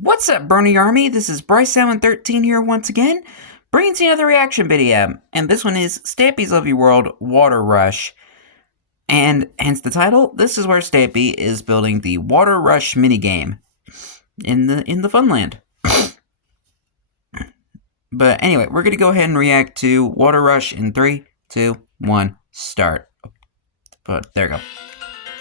What's up, Bernie Army? This is BryceAllen13 here once again, bringing to you another reaction video, and this one is Stampy's Lovely World Water Rush, and hence the title. This is where Stampy is building the Water Rush minigame in the Funland. But anyway, we're gonna go ahead and react to Water Rush in 3, 2, 1, start. But there we go.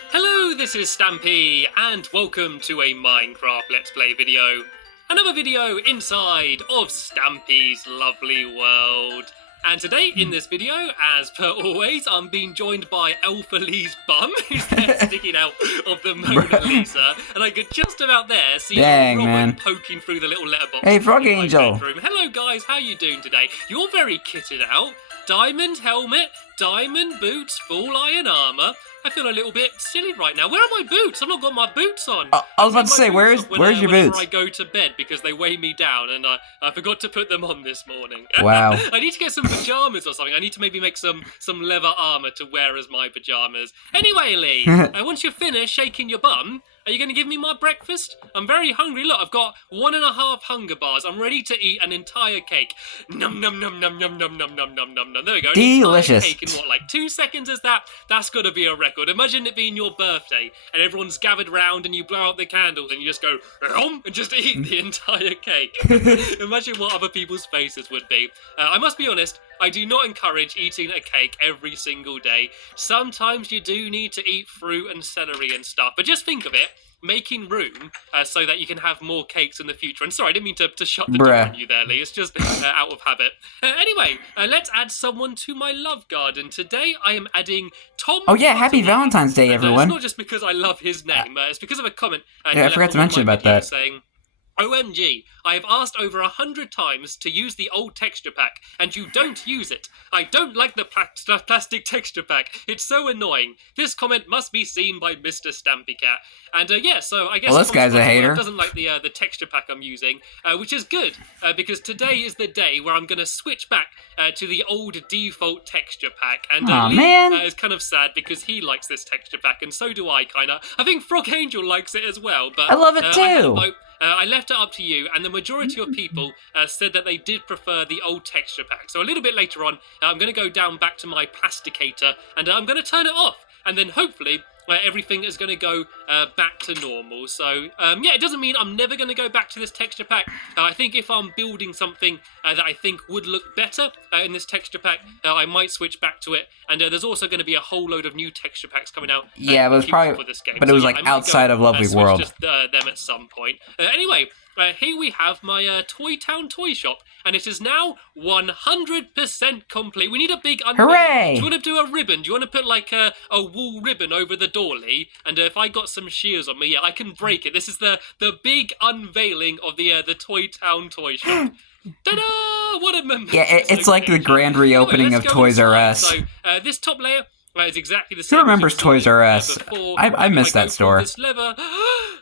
Hello, this is Stampy, and welcome to a Minecraft Let's Play video. Another video inside of Stampy's Lovely World. And today, in this video, as per always, I'm being joined by Alpha Lee's bum, who's there sticking out of the Mona Lisa. And I could just about there see Robert poking through the little letterbox. Hey, Frog Angel! Bedroom. Hello guys, how you doing today? You're very kitted out. Diamond helmet, diamond boots, full iron armor. I feel a little bit silly right now. Where are my boots? I've not got my boots on. I was about to say, where's your boots? I go to bed because they weigh me down, and I forgot to put them on this morning. Wow. I need to get some pajamas or something. I need to maybe make some leather armor to wear as my pajamas. Anyway, Lee, once you're finished shaking your bum, are you going to give me my breakfast? I'm very hungry. Look, I've got 1.5 hunger bars. I'm ready to eat an entire cake. Num num num num num num num num num num num. There we go. Delicious. Cake in what, like 2 seconds is that? That's got to be a record. Imagine it being your birthday and everyone's gathered round and you blow out the candles and you just go and just eat the entire cake. Imagine what other people's faces would be. I must be honest. I do not encourage eating a cake every single day. Sometimes you do need to eat fruit and celery and stuff, but just think of it, making room so that you can have more cakes in the future. And sorry, I didn't mean to shut the door on you there, Lee. It's just out of habit. Anyway, let's add someone to my love garden. Today, I am adding Tom. Oh yeah, happy Valentine's Day, everyone. It's not just because I love his name. It's because of a comment. Yeah, I forgot to mention about that. Saying, OMG, I have asked over 100 times to use the old texture pack, and you don't use it. I don't like the plastic texture pack. It's so annoying. This comment must be seen by Mr. Stampy Cat. And yeah, so I guess this guy's a hater. Doesn't like the texture pack I'm using, which is good, because today is the day where I'm going to switch back to the old default texture pack. And Lee is kind of sad because he likes this texture pack, and so do I, kind of. I think Frog Angel likes it as well. But I love it too. I left it up to you, and the majority of people said that they did prefer the old texture pack. So a little bit later on, I'm going to go down back to my plasticator, and I'm going to turn it off, and then hopefully everything is going to go back to normal. So yeah, it doesn't mean I'm never going to go back to this texture pack. I think if I'm building something that I think would look better in this texture pack, I might switch back to it. And there's also going to be a whole load of new texture packs coming out. Yeah, it was probably, for this game. but it was like outside of Lovely World. Just them at some point. Anyway. Here we have my Toy Town toy shop, and it is now 100% complete. We need a big unveiling. Hooray! Do you want to do a ribbon? Do you want to put like a wool ribbon over the door, Lee? And if I got some shears on me, yeah, I can break it. This is the big unveiling of the Toy Town toy shop. Ta-da! What a moment! Yeah, it's like the grand reopening of Toys R Us. So this top layer is exactly the same. Who remembers Toys R Us? I miss that store. This lever.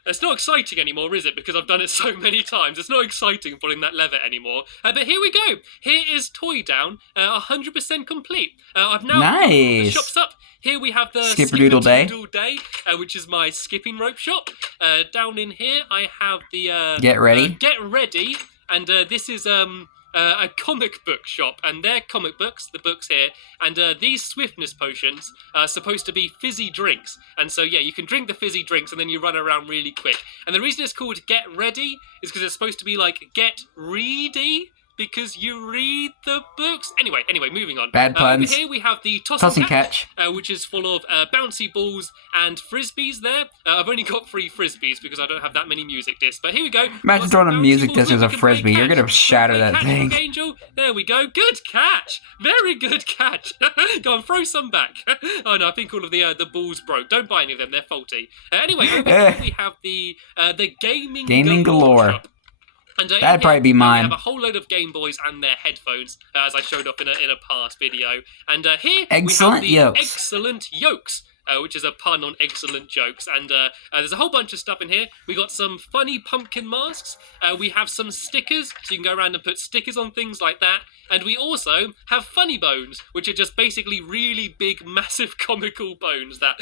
It's not exciting anymore, is it? Because I've done it so many times. It's not exciting pulling that lever anymore. But here we go. Here is Toy Down, 100% complete. I've now got the shops up. Here we have the Skipperdoodle Day, which is my skipping rope shop. Down in here, I have the Get Ready. Get Ready, and this is a comic book shop, and their comic books, the books here, and these swiftness potions are supposed to be fizzy drinks, and so yeah, you can drink the fizzy drinks and then you run around really quick. And the reason it's called Get Ready is because it's supposed to be like Get Ready, because you read the books. Anyway, moving on. Bad puns. Over here we have the Toss and Catch. Which is full of bouncy balls and frisbees there. I've only got 3 frisbees because I don't have that many music discs, but here we go. Imagine throwing a music disc as a frisbee. You're going to shatter that thing. Angel. There we go. Good catch. Very good catch. Go on, throw some back. Oh no, I think all of the balls broke. Don't buy any of them. They're faulty. Anyway, over here we have the Gaming Galore shop. And that'd probably be mine. We have a whole load of Game Boys and their headphones, as I showed off in a past video. And here we have the Excellent Yokes which is a pun on excellent jokes. And there's a whole bunch of stuff in here. We got some funny pumpkin masks. We have some stickers, so you can go around and put stickers on things like that. And we also have funny bones, which are just basically really big, massive, comical bones that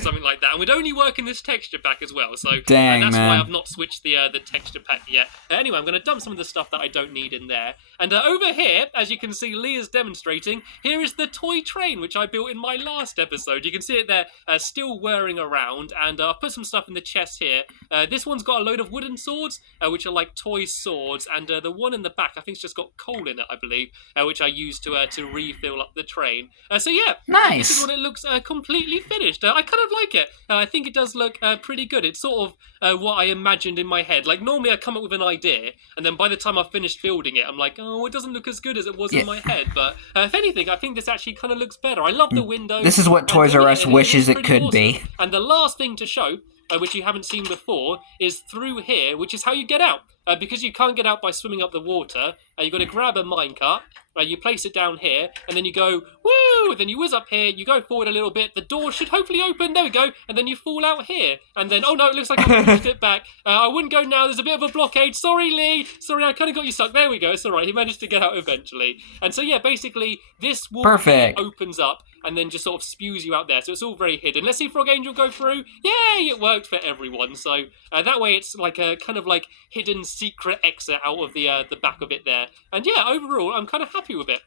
something like that. And would only work in this texture pack as well. So Dang, that's man. why I've not switched the texture pack yet. Anyway, I'm going to dump some of the stuff that I don't need in there. And over here, as you can see, Leah's demonstrating. Here is the toy train, which I built in my last episode. You can see it there, still whirring around. And I've put some stuff in the chest here. This one's got a load of wooden swords, which are like toy swords. And the one in the back, I think it's just got coal in it, I believe, which I used to refill up the train. So yeah, Nice. this is what it looks completely finished. I kind of like it. I think it does look pretty good. It's sort of what I imagined in my head. Like normally I come up with an idea, and then by the time I've finished building it, I'm like, oh, it doesn't look as good as it was in my head. But if anything, I think this actually kind of looks better. I love the windows. This is what Toys R Us wishes it could be. And the last thing to show, which you haven't seen before, is through here, which is how you get out. Because you can't get out by swimming up the water, you've got to grab a minecart, you place it down here, and then you go, woo! Then you whiz up here, you go forward a little bit, the door should hopefully open, there we go, and then you fall out here. And then, oh no, it looks like I pushed it back. I wouldn't go now, there's a bit of a blockade. Sorry, Lee! Sorry, I kind of got you stuck. There we go, it's alright, he managed to get out eventually. And so yeah, basically, this wall opens up, and then just sort of spews you out there. So it's all very hidden. Let's see Frog Angel go through. Yay! It worked for everyone. So that way it's like a kind of like hidden secret exit out of the back of it there. And yeah, overall, I'm kind of happy with it.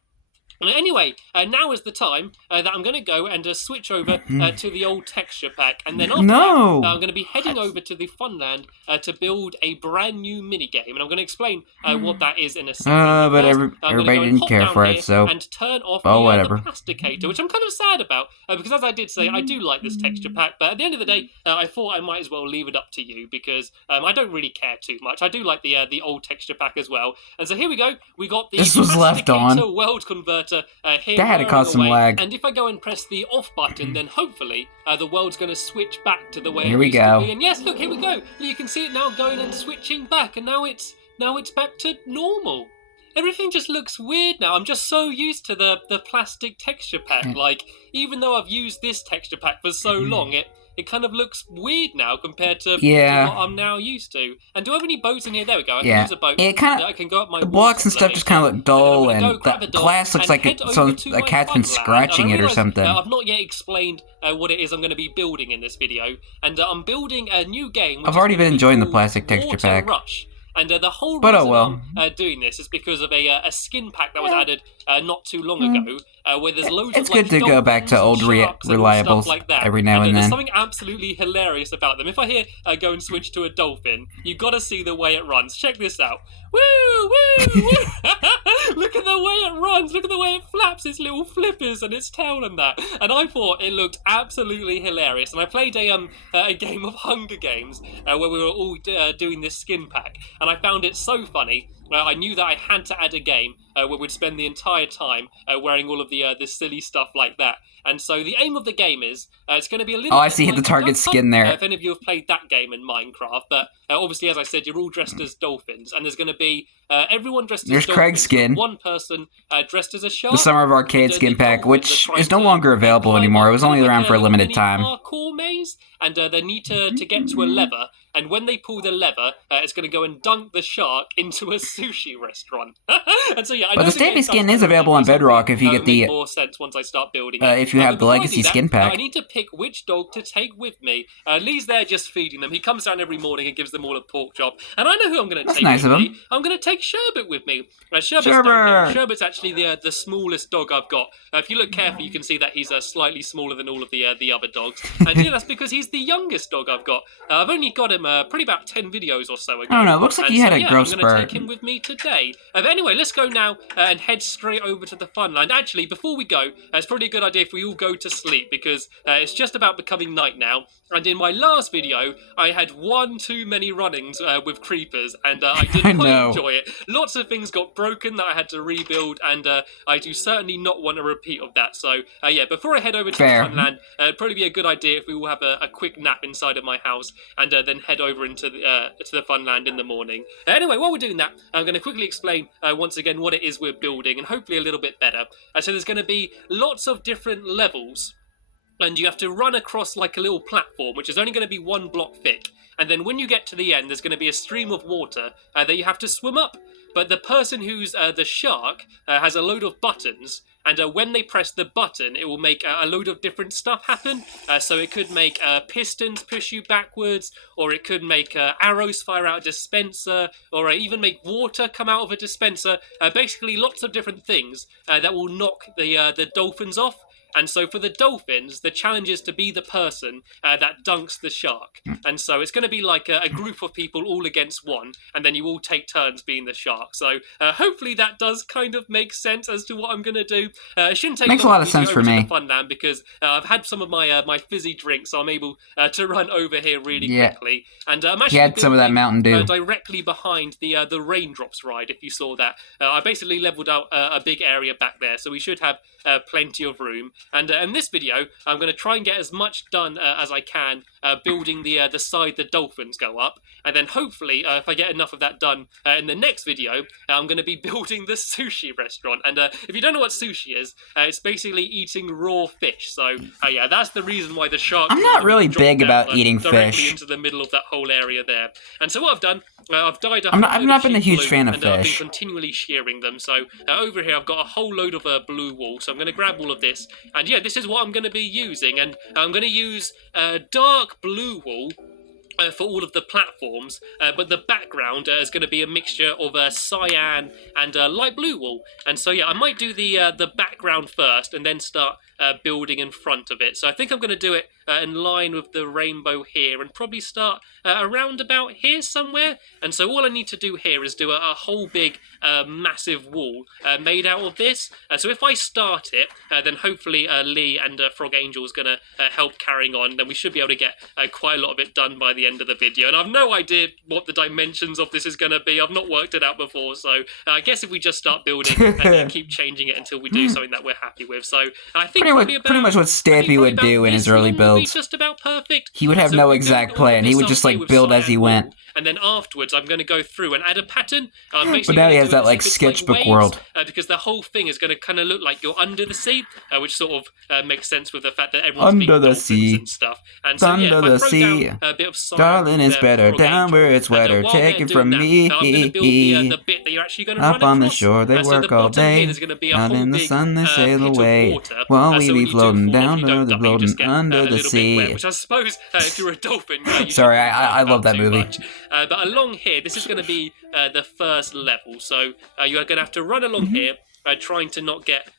Anyway, now is the time that I'm going to go and switch over to the old texture pack. And then after that, I'm going to be heading over to the Funland to build a brand new minigame. And I'm going to explain what that is in a second. But everybody didn't care for it, so... And turn off whatever. the plasticator, which I'm kind of sad about. Because as I did say, I do like this texture pack. But at the end of the day, I thought I might as well leave it up to you. Because I don't really care too much. I do like the old texture pack as well. And so here we go. We got the This was left on. world converter here. That had to cause some lag. And if I go and press the off button, then hopefully the world's going to switch back to the way Here it we used go. to be. And yes, look, here we go. You can see it now going and switching back, and now it's back to normal. Everything just looks weird now. I'm just so used to the plastic texture pack. Like, even though I've used this texture pack for so long, it kind of looks weird now compared to what I'm now used to. And do I have any boats in here? There we go. I can use a boat. It kind of, I can go up my the blocks and stuff just kind of look dull, and the glass looks like a cat's been scratching it or something. I've not yet explained what it is I'm going to be building in this video. And I'm building a new game. I've already been enjoying the plastic texture pack. Rush. And the whole reason I'm doing this is because of a skin pack that was added not too long ago, where there's loads of It's good to go back to old reliables like that. every now and then. There's something absolutely hilarious about them. If I hear go and switch to a dolphin, you got to see the way it runs. Check this out. Woo, woo, woo. Look at the way it runs. Look at the way it flaps its little flippers and its tail and that. And I thought it looked absolutely hilarious. And I played a game of Hunger Games where we were all doing this skin pack. And I found it so funny. I knew that I had to add a game where we'd spend the entire time wearing all of the silly stuff like that. And so the aim of the game is it's going to be a little. Oh, I see. Hit the target skin there. If any of you have played that game in Minecraft, but obviously, as I said, you're all dressed as dolphins, and there's going to be everyone dressed as dolphins. There's Craig's skin. One person dressed as a shark. The Summer of Arcade skin pack, which is no longer available anymore. It was only around for a limited time. Parkour maze, and they need to get to a lever. And when they pull the lever, it's going to go and dunk the shark into a sushi restaurant. And so, yeah, but the Stampy skin is available on Bedrock if you get the. More sense once I start building. If you have the Legacy skin pack. I need to pick which dog to take with me. Lee's there just feeding them. He comes down every morning and gives them all a pork chop. And I know who I'm going to take nice with of me. him. I'm going to take Sherbet with me. Sherbet's down here. Sherbet's actually the smallest dog I've got. If you look carefully, you can see that he's slightly smaller than all of the other dogs. And yeah, that's because he's the youngest dog I've got. I've only got him probably about 10 videos or so ago. I don't know, it looks like he had a growth I'm going to spurt. take him with me today. But anyway, let's go now and head straight over to the Funland. Actually, before we go, it's probably a good idea if we all go to sleep, because it's just about becoming night now. And in my last video, I had one too many runnings with creepers, and I didn't quite enjoy it. Lots of things got broken that I had to rebuild, and I do certainly not want a repeat of that. So, yeah, before I head over to the Funland, it'd probably be a good idea if we all have a quick nap inside of my house, and then head over into the Funland in the morning. Anyway, while we're doing that, I'm going to quickly explain once again what it is we're building, and hopefully a little bit better. So there's going to be lots of different levels and you have to run across like a little platform, which is only going to be 1 block thick. And then when you get to the end, there's going to be a stream of water that you have to swim up. But the person who's the shark has a load of buttons, and when they press the button, it will make a load of different stuff happen. So it could make pistons push you backwards, or it could make arrows fire out a dispenser, or even make water come out of a dispenser. Basically, lots of different things that will knock the dolphins off. And so for the dolphins, the challenge is to be the person that dunks the shark. And so it's going to be like a group of people all against one, and then you all take turns being the shark. So hopefully that does kind of make sense as to what I'm going to do. It shouldn't take Makes a long lot of sense for me. to Funland, because I've had some of my fizzy drinks, so I'm able to run over here really quickly. And I'm actually had some of that Mountain Dew directly behind the raindrops ride. If you saw that, I basically leveled out a big area back there, so we should have plenty of room. And in this video, I'm going to try and get as much done as I can building the side the dolphins go up. And then hopefully, if I get enough of that done in the next video, I'm going to be building the sushi restaurant. And if you don't know what sushi is, it's basically eating raw fish. So yeah, that's the reason why the shark. I'm not really big about eating directly fish. into the middle of that whole area there. And so what I've done, I've dyed up. I've not been a huge fan of and, I've been fish. continually shearing them. So over here, I've got a whole load of blue wool. So I'm going to grab all of this, and yeah, this is what I'm going to be using. And I'm going to use dark blue wool for all of the platforms, but the background is going to be a mixture of cyan and light blue wool. And so yeah, I might do the background first and then start building in front of it. So I think I'm going to do it in line with the rainbow here, and probably start around about here somewhere. And so all I need to do here is do a whole big massive wall made out of this. So if I start it, then hopefully Lee and Frog Angel is going to help carrying on. Then we should be able to get quite a lot of it done by the end of the video. And I've no idea what the dimensions of this is going to be. I've not worked it out before. So I guess if we just start building and keep changing it until we do something that we're happy with. So I think pretty much what Stampy would do in his early builds. Just about perfect. He would have no exact plan. He would just like build as he went. And then afterwards, I'm going to go through and add a pattern. But now he has that like sketchbook world. Because the whole thing is going to kind of look like you're under the sea, which sort of makes sense with the fact that everyone's under the sea and stuff. And so yeah, under the sea, a bit of darling, it's better down where it's wetter. Take it from me. I'm going to build the bit that you're actually going to run Up on the across. shore, they So work the all bottom here day. is going to be a Out whole in the big, sun, they sail pit of away. water. While we So when be you do floating fall, down if you don't the dump, you just floating get under a the little bit sea. wet, which I suppose if you're a dolphin, you Sorry, shouldn't I love dump that too movie. much. But along here, this is going to be the first level. So you are going to have to run along here, trying to not get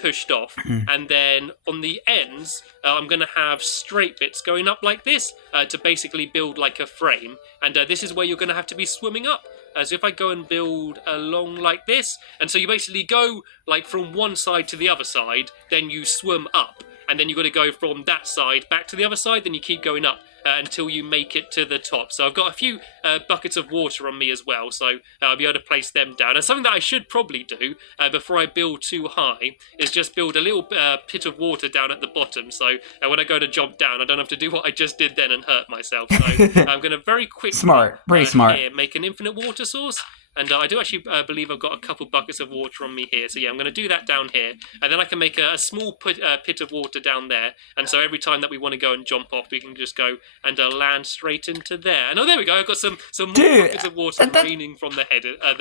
pushed off. And then on the ends, I'm going to have straight bits going up like this to basically build like a frame. And this is where you're going to have to be swimming up. So if I go and build along like this, and so you basically go like from one side to the other side, then you swim up. And then you've got to go from that side back to the other side, then you keep going up until you make it to the top. So I've got a few buckets of water on me as well, so I'll be able to place them down. And something that I should probably do before I build too high is just build a little pit of water down at the bottom, so when I go to jump down, I don't have to do what I just did then and hurt myself. So I'm going to very quickly Pretty smart. here, make an infinite water source. And I do actually believe I've got a couple buckets of water on me here. So yeah, I'm going to do that down here. And then I can make a small pit of water down there. And so every time that we want to go and jump off, we can just go and land straight into there. And oh, there we go. I've got some more buckets of water raining from the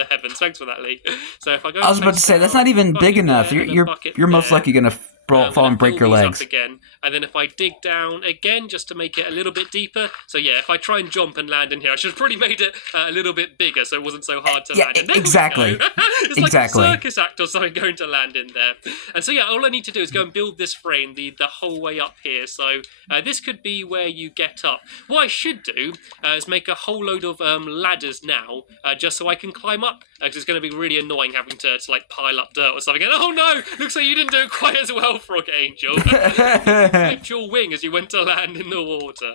heavens. Thanks for that, Lee. So if I go, I was about to say, that's not even big enough. You're most likely going to fall and break your legs. Again. And then if I dig down again, just to make it a little bit deeper. So yeah, if I try and jump and land in here, I should have probably made it a little bit bigger so it wasn't so hard to land in. There exactly. It's like a circus act or something going to land in there. And so yeah, all I need to do is go and build this frame the whole way up here. So this could be where you get up. What I should do is make a whole load of ladders now, just so I can climb up. Because it's going to be really annoying having to like pile up dirt or something. And oh no, looks like you didn't do it quite as well, Frog Angel. Flipped your wing as you went to land in the water.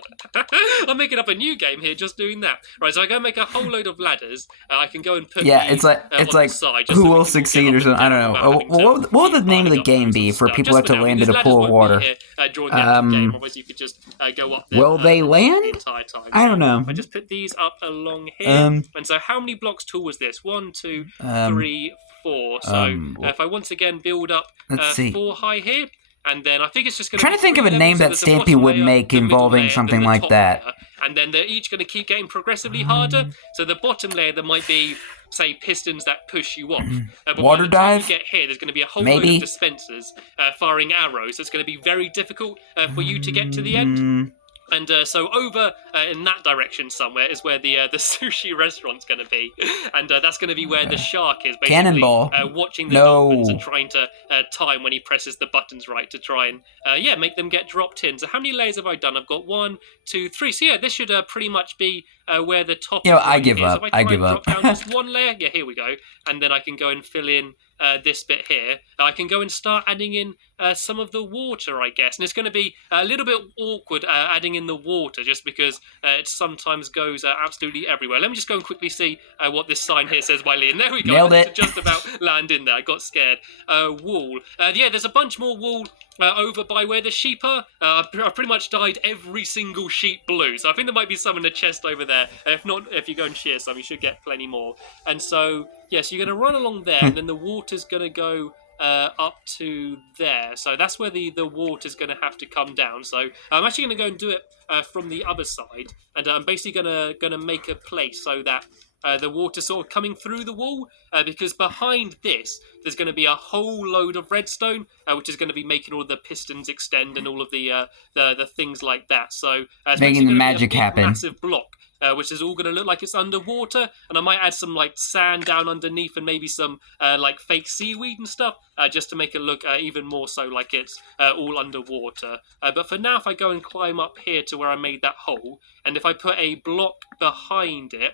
I'm making up a new game here just doing that. Right, so I go make a whole load of ladders. I can go and put it's like side, who will succeed or something. I don't know. What will the name of the game be for people who have to land in a pool of water? You could just go up there, will they land? The entire time. I don't know. I just put these up along here. And so how many blocks tall was this? 1, 2, 3, 4. So if I once again build up 4 high here, and then I think it's just going trying to think of a name that Stampy would make involving something like that. And then they're each going to keep getting progressively harder. So the bottom layer, there might be, say, pistons that push you off. But Water by the time dive? you get here, there's going to be a whole load of dispensers firing arrows. So it's going to be very difficult for you to get to the end. And so over in that direction somewhere is where the sushi restaurant's going to be, and that's going to be where the shark is, basically Cannonball. Watching the dolphins and trying to time when he presses the buttons right to try and make them get dropped in. So how many layers have I done? I've got 1, 2, 3. So yeah, this should pretty much be where the top. I give up. So if I give up. Drop down just 1 layer. Yeah, here we go, and then I can go and fill in this bit here. I can go and start adding in some of the water, I guess, and it's going to be a little bit awkward adding in the water just because it sometimes goes absolutely everywhere. Let me just go and quickly see what this sign here says by Lee, and there we go. Nailed it. Just about land in there. I got scared. Wool. Yeah, there's a bunch more wool over by where the sheep are. I've pretty much dyed every single sheep blue, so I think there might be some in the chest over there. If not, if you go and shear some, you should get plenty more. And so, yes, you're going to run along there, and then the water's going to go up to there. So that's where the water's going to have to come down. So I'm actually going to go and do it from the other side, and I'm basically going to make a place so that the water sort of coming through the wall, because behind this there's going to be a whole load of redstone, which is going to be making all the pistons extend and all of the things like that. So it's making the magic happen. Massive block. Which is all going to look like it's underwater, and I might add some like sand down underneath and maybe some like fake seaweed and stuff, just to make it look even more so like it's all underwater. But for now, if I go and climb up here to where I made that hole, and if I put a block behind it,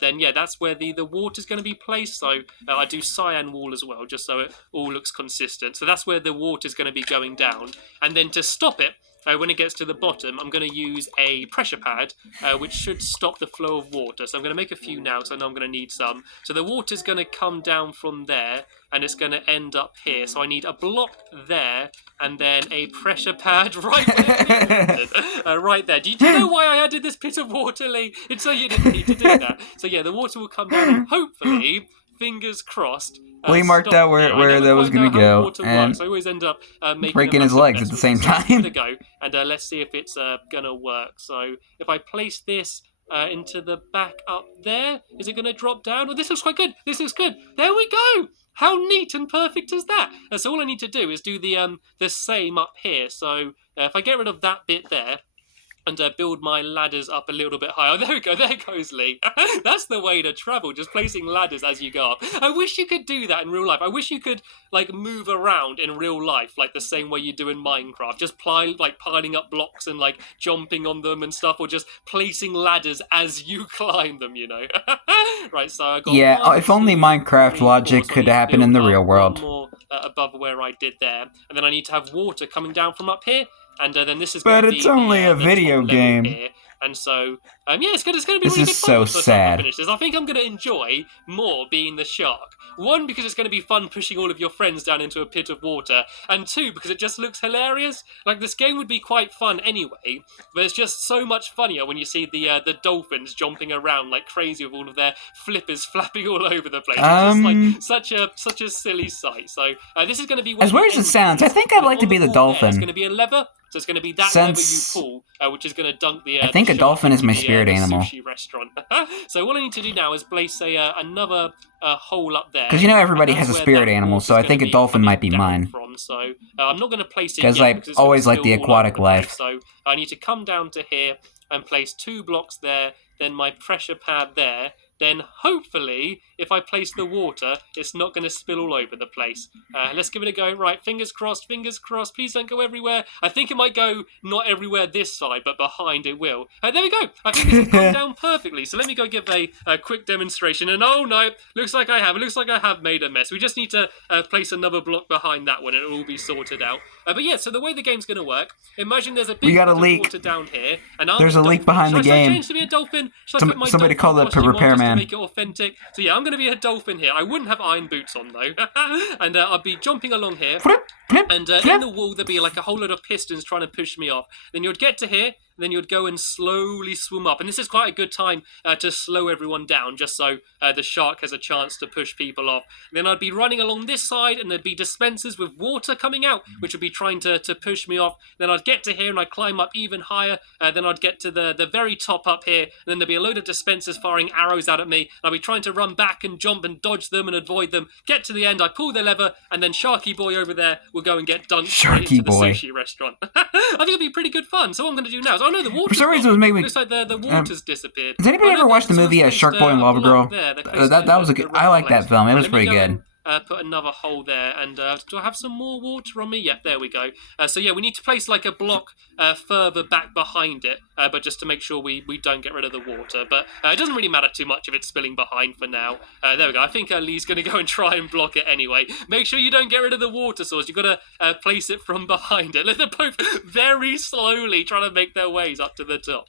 then yeah, that's where the water's going to be placed. So I do cyan wool as well, just so it all looks consistent. So that's where the water's going to be going down, and then to stop it, when it gets to the bottom, I'm going to use a pressure pad, which should stop the flow of water. So I'm going to make a few now, so I know I'm going to need some. So the water's going to come down from there, and it's going to end up here. So I need a block there, and then a pressure pad right there. Right there. Do you know why I added this bit of water, Lee? It's so you didn't need to do that. So yeah, the water will come down, and hopefully, fingers crossed, Lee marked out where that was going to go, and so I always end up breaking his legs at the same time. To go, and let's see if it's going to work. So if I place this into the back up there, is it going to drop down? Oh, this looks quite good. This looks good. There we go. How neat and perfect is that? So all I need to do is do the same up here. So if I get rid of that bit there, and build my ladders up a little bit higher. Oh, there we go. There goes Lee. That's the way to travel, just placing ladders as you go up. I wish you could do that in real life. I wish you could, like, move around in real life, like the same way you do in Minecraft. Just piling up blocks and, like, jumping on them and stuff, or just placing ladders as you climb them, you know. Right, so I got if only Minecraft logic could happen in the real world. One more above where I did there. And then I need to have water coming down from up here. And then this is but it's only a video game. Here. And so, yeah, it's going to be really good fun. This is so sad. I think I'm going to enjoy more being the shark. 1, because it's going to be fun pushing all of your friends down into a pit of water. And 2, because it just looks hilarious. Like, this game would be quite fun anyway, but it's just so much funnier when you see the dolphins jumping around like crazy with all of their flippers flapping all over the place. It's just like such a silly sight. So this is going to be... As weird as it sounds, I think I'd like to be the dolphin. It's going to be a lever. So it's going to be that lever you pull, which is going to dunk the. I think a dolphin is my spirit animal. Sushi restaurant. So all I need to do now is place another hole up there. Because everybody has a spirit animal, so I think a dolphin might be mine. So I'm not going to place it because I always like the aquatic life. So I need to come down to here and place 2 blocks there, then my pressure pad there. Then hopefully, if I place the water, it's not going to spill all over the place. Let's give it a go. Right, fingers crossed, please don't go everywhere. I think it might go not everywhere this side, but behind it will. There we go. I think this has gone down perfectly. So let me go give a quick demonstration. And oh no, looks like I have made a mess. We just need to place another block behind that one and it'll all be sorted out. But yeah, so the way the game's going to work, imagine there's a big bit of water down here. And there's a leak behind the game. Should I change to be a dolphin? Somebody call the repairman. To make it authentic. So yeah, I'm going to be a dolphin here. I wouldn't have iron boots on though. And I'll be jumping along here. And in the wall there'll be like a whole lot of pistons trying to push me off. Then you'd get to here, then you'd go and slowly swim up. And this is quite a good time to slow everyone down, just so the shark has a chance to push people off. Then I'd be running along this side, and there'd be dispensers with water coming out, which would be trying to push me off. Then I'd get to here, and I'd climb up even higher. Then I'd get to the very top up here, and then there'd be a load of dispensers firing arrows out at me. I'd be trying to run back and jump and dodge them and avoid them. Get to the end, I pull the lever, and then Sharky Boy over there will go and get dunked straight into the sushi restaurant. I think it'd be pretty good fun. So what I'm going to do now is, oh no, the water. For some reason, it was maybe. Looks like the water's disappeared. Has anybody ever watched the movie Shark Boy and Lava Girl? That was a good. I like that film. It was pretty good. Put another hole there, and do I have some more water on me? Yep, there we go. So yeah, we need to place like a block further back behind it, but just to make sure we don't get rid of the water. But it doesn't really matter too much if it's spilling behind for now. There we go. I think Lee's going to go and try and block it anyway. Make sure you don't get rid of the water source. You've got to place it from behind it. They're both very slowly trying to make their ways up to the top.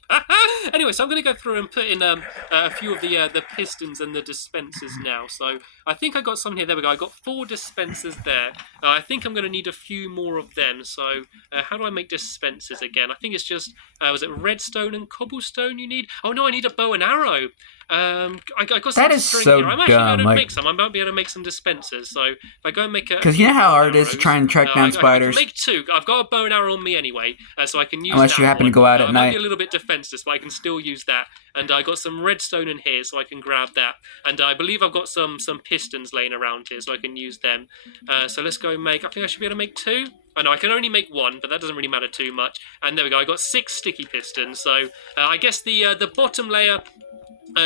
Anyway, so I'm going to go through and put in a few of the pistons and the dispensers now. So I think I got some here. There we go. I got 4 dispensers there. I think I'm going to need a few more of them. So how do I make dispensers again? I think it's just, was it redstone and cobblestone you need? Oh no, I need a bow and arrow. I got some string here. I'm actually going to make some. I might be able to make some dispensers. So if I go and make a... Because you know how hard it is to try and track down spiders? I can make 2. I've got a bow and arrow on me anyway, so I can use Unless that you happen to go out at night. I might be a little bit defenseless, but I can still use that. And I got some redstone in here, so I can grab that. And I believe I've got some pistons laying around here, so I can use them. So let's go make... I think I should be able to make 2. Oh no, I can only make 1, but that doesn't really matter too much. And there we go. I got 6 sticky pistons. So I guess the bottom layer...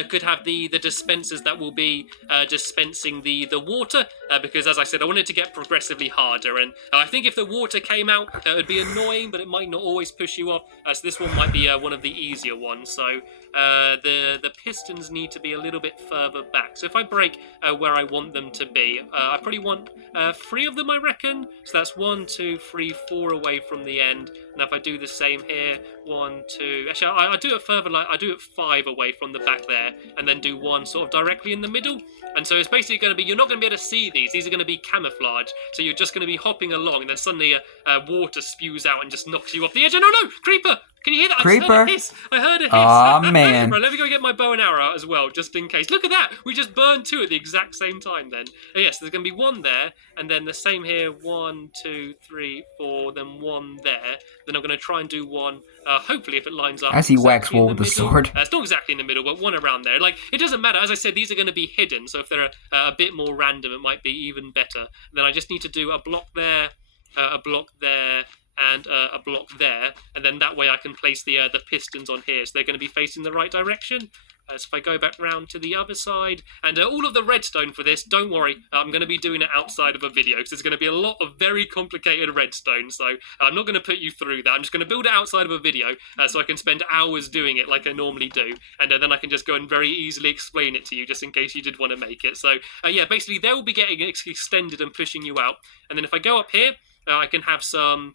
could have the dispensers that will be dispensing the water, because as I said, I wanted to get progressively harder, and I think if the water came out, it would be annoying, but it might not always push you off, so this one might be one of the easier ones. So the pistons need to be a little bit further back. So if I break where I want them to be, I probably want 3 of them, I reckon. So that's 1, 2, 3, 4 away from the end. Now if I do the same here, 1, 2... Actually, I do it further, like I do it 5 away from the back there, and then do 1 sort of directly in the middle. And so it's basically going to be, you're not going to be able to see these. These are going to be camouflage. So you're just going to be hopping along, and then suddenly water spews out and just knocks you off the edge. And no, creeper! Can you hear that? Creeper? I heard a hiss. Aw, man. Right, let me go get my bow and arrow out as well, just in case. Look at that! We just burned 2 at the exact same time then. Yes, there's going to be 1 there, and then the same here. 1, 2, 3, 4, then 1 there. Then I'm going to try and do 1, hopefully if it lines up. As he whacks Wool with the sword. It's not exactly in the middle, but 1 around there. Like, it doesn't matter. As I said, these are going to be hidden, so if they're a bit more random, it might be even better. And then I just need to do a block there, a block there, and a block there, and then that way I can place the pistons on here, so they're going to be facing the right direction. So if I go back round to the other side, and all of the redstone for this, don't worry, I'm going to be doing it outside of a video, because there's going to be a lot of very complicated redstone, so I'm not going to put you through that. I'm just going to build it outside of a video, so I can spend hours doing it like I normally do, and then I can just go and very easily explain it to you, just in case you did want to make it. So yeah, basically they will be getting extended and pushing you out, and then if I go up here, I can have some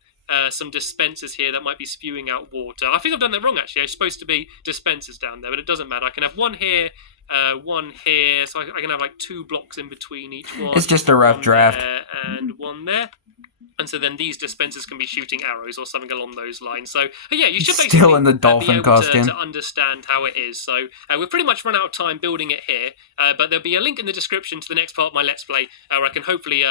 dispensers here that might be spewing out water. I think I've done that wrong, actually. It's supposed to be dispensers down there, but it doesn't matter. I can have 1 here, 1 here, so I can have like 2 blocks in between each one. It's just a rough draft. And 1 there. And so then these dispensers can be shooting arrows or something along those lines. So yeah, you should basically still in the dolphin be able costume to understand how it is. So we've pretty much run out of time building it here, but there'll be a link in the description to the next part of my Let's Play, where I can hopefully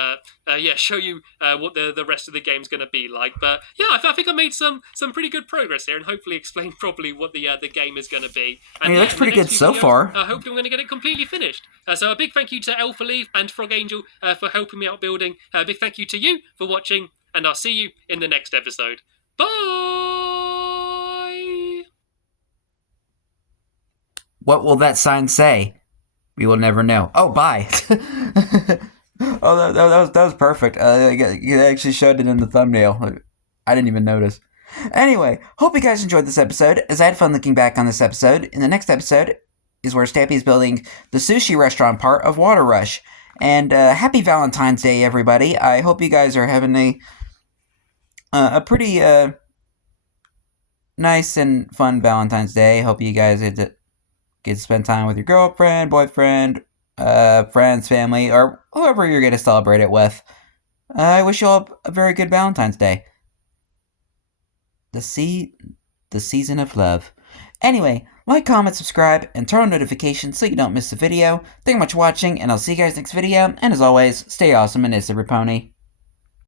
show you what the rest of the game's going to be like. But yeah, I think I made some pretty good progress here, and hopefully explained properly what the game is going to be. And it looks pretty good so far. Hopefully I'm going to get it completely finished. So a big thank you to Elf Leaf and Frog Angel for helping me out building. A big thank you to you for watching, and I'll see you in the next episode. Bye! What will that sign say? We will never know. Oh, bye. Oh, that was perfect. You actually showed it in the thumbnail. I didn't even notice. Anyway, hope you guys enjoyed this episode, as I had fun looking back on this episode. In the next episode is where Stampy is building the sushi restaurant part of Water Rush. And happy Valentine's Day, everybody. I hope you guys are having a pretty nice and fun Valentine's Day. Hope you guys get to spend time with your girlfriend, boyfriend, friends, family, or whoever you're going to celebrate it with. I wish you all a very good Valentine's Day. The sea the season of love. Anyway, like, comment, subscribe, and turn on notifications so you don't miss a video. Thank you much for watching, and I'll see you guys next video. And as always, stay awesome and S3EP31.